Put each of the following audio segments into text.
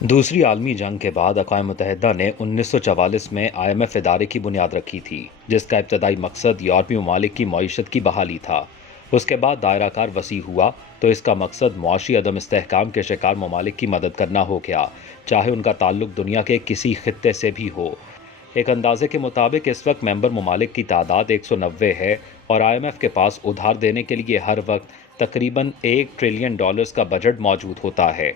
दूसरी आलमी जंग के बाद अक़वाम मुत्तहिदा ने 1944 में IMF इदारे की बुनियाद रखी थी, जिसका इब्तदाई मकसद यूरोपीय ममालिक की मईशत की बहाली था। उसके बाद दायरा कार वसी हुआ तो इसका मकसद मुआशी अदम इस्तेहकाम के शिकार ममालिक की मदद करना हो गया, चाहे उनका ताल्लुक दुनिया के किसी खित्ते से भी हो। एक अंदाजे के मुताबिक इस वक्त मेंबर ममालिक की तादाद 190 है और IMF के पास उधार देने के लिए हर वक्त तकरीबन $1 ट्रिलियन का बजट मौजूद होता है।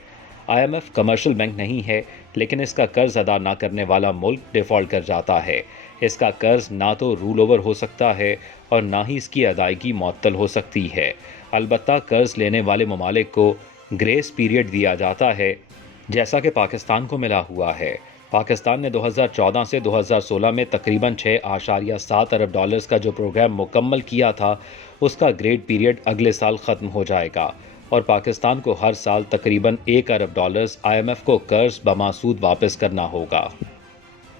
IMF कमर्शियल बैंक नहीं है, लेकिन इसका कर्ज अदा ना करने वाला मुल्क डिफ़ॉल्ट कर जाता है। इसका कर्ज ना तो रूल ओवर हो सकता है और ना ही इसकी अदायगी मुअत्तल हो सकती है। अलबत्ता कर्ज लेने वाले ममालिक को ग्रेस पीरियड दिया जाता है, जैसा कि पाकिस्तान को मिला हुआ है। पाकिस्तान ने 2014 से 2016 में तकरीबन $6.7 अरब का जो प्रोग्राम मुकम्मल किया था, उसका ग्रेड पीरियड अगले साल ख़त्म हो जाएगा और पाकिस्तान को हर साल तकरीबन $1 अरब IMF को कर्ज बमासूद वापस करना होगा।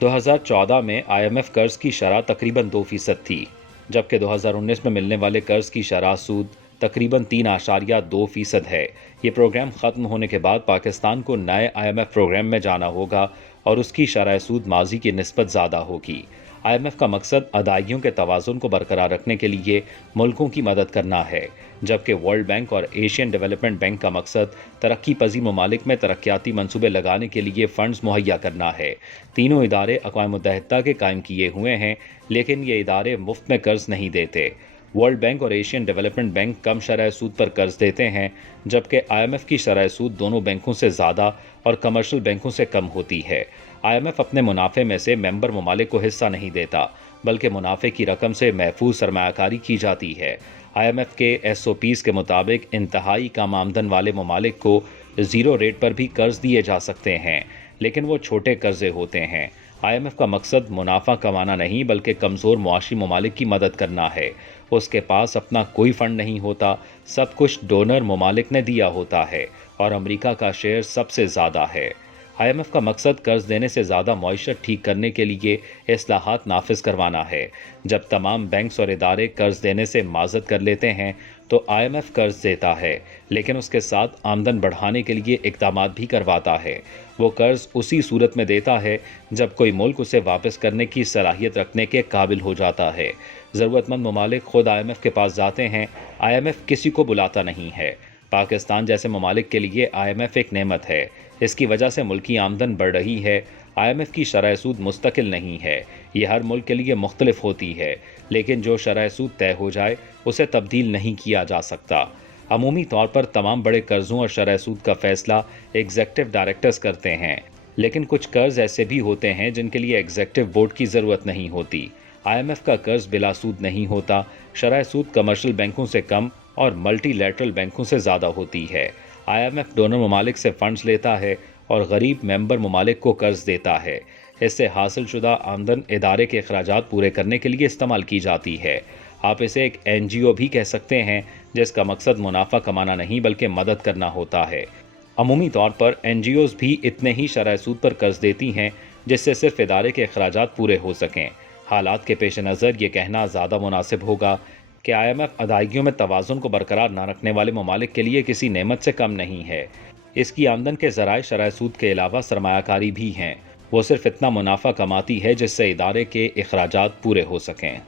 2014 में IMF कर्ज की शरह तकरीबन 2% थी, जबकि 2019 में मिलने वाले कर्ज की शरह सूद तकरीबन 3.2% है। ये प्रोग्राम ख़त्म होने के बाद पाकिस्तान को नए IMF प्रोग्राम में जाना होगा और उसकी शरह सूद माजी की निस्बत ज़्यादा होगी। IMF का मकसद अदायगियों के तवाज़ुन को बरकरार रखने के लिए मुल्कों की मदद करना है, जबकि वर्ल्ड बैंक और एशियन डेवलपमेंट बैंक का मकसद तरक्की पजीर ममालिक में तरक्याती मंसूबे लगाने के लिए फ़ंड्स मुहैया करना है। तीनों इदारे अक़वाम मुत्तहिदा के कायम किए हुए हैं, लेकिन ये इदारे मुफ्त में कर्ज नहीं देते। वर्ल्ड बैंक और एशियन डेवलपमेंट बैंक कम शरह सूद पर कर्ज देते हैं, जबकि IMF की शरह सूद दोनों बैंकों से ज़्यादा और कमर्शियल बैंकों से कम होती है। IMF अपने मुनाफे में से मेंबर ममालिक को हिस्सा नहीं देता, बल्कि मुनाफे की रकम से महफूज सरमायाकारी की जाती है। IMF के SOPs के मुताबिक इंतहाई कम आमदन वाले ममालिक को ज़ीरो रेट पर भी कर्ज दिए जा सकते हैं, लेकिन वो छोटे कर्जे होते हैं। IMF का मकसद मुनाफा कमाना नहीं, बल्कि कमज़ोर मुआशी ममालिक की मदद करना है। उसके पास अपना कोई फंड नहीं होता, सब कुछ डोनर ममालिक ने दिया होता है और अमेरिका का शेयर सबसे ज़्यादा है। IMF का मकसद कर्ज देने से ज़्यादा मईशत ठीक करने के लिए इस्लाहात नाफिज करवाना है। जब तमाम बैंक्स और इदारे कर्ज देने से माजत कर लेते हैं तो IMF कर्ज देता है, लेकिन उसके साथ आमदन बढ़ाने के लिए इक़दाम भी करवाता है। वो कर्ज उसी सूरत में देता है जब कोई मुल्क उसे वापस करने की सलाहियत रखने के काबिल हो जाता है। ज़रूरतमंद ममालिक खुद IMF के पास जाते हैं, IMF किसी को बुलाता नहीं है। पाकिस्तान जैसे ममालिक के लिए IMF एक नेमत है। इसकी वजह से मुल्की आमदन बढ़ रही है। IMF की शरह सूद मुस्तकिल नहीं है, ये हर मुल्क के लिए मुख्तलिफ होती है, लेकिन जो शरह सूद तय हो जाए उसे तब्दील नहीं किया जा सकता। अमूमी तौर पर तमाम बड़े कर्ज़ों और शरह सूद का फ़ैसला एग्जेक्टिव डायरेक्टर्स करते हैं, लेकिन कुछ कर्ज ऐसे भी होते हैं जिनके लिए एग्जेक्टिव बोर्ड की ज़रूरत नहीं होती। IMF का कर्ज बिला सूद नहीं होता, शरह सूद कमर्शियल बैंकों से कम और मल्टीलैटरल बैंकों से ज़्यादा होती है। IMF डोनर ममालिक से फंड्स लेता है और गरीब मेंबर ममालिक को कर्ज देता है। इससे हासिल शुदा आमदन इदारे के अखराजात पूरे करने के लिए इस्तेमाल की जाती है। आप इसे एक NGO भी कह सकते हैं, जिसका मकसद मुनाफा कमाना नहीं बल्कि मदद करना होता है। अमूमी तौर पर NGOs भी इतने ही शरह सूद पर कर्ज देती हैं जिससे सिर्फ इदारे के अखराजात पूरे हो सकें। हालात के पेश नज़र ये कहना ज़्यादा मुनासिब होगा कि IMF अदायगियों में तवाज़ुन को बरकरार न रखने वाले ममालिक के लिए किसी नेमत से कम नहीं है। इसकी आमदन के ज़राए शरह सूद के अलावा सरमायाकारी भी हैं। वो सिर्फ इतना मुनाफा कमाती है जिससे इदारे के अखराजात पूरे हो सकें।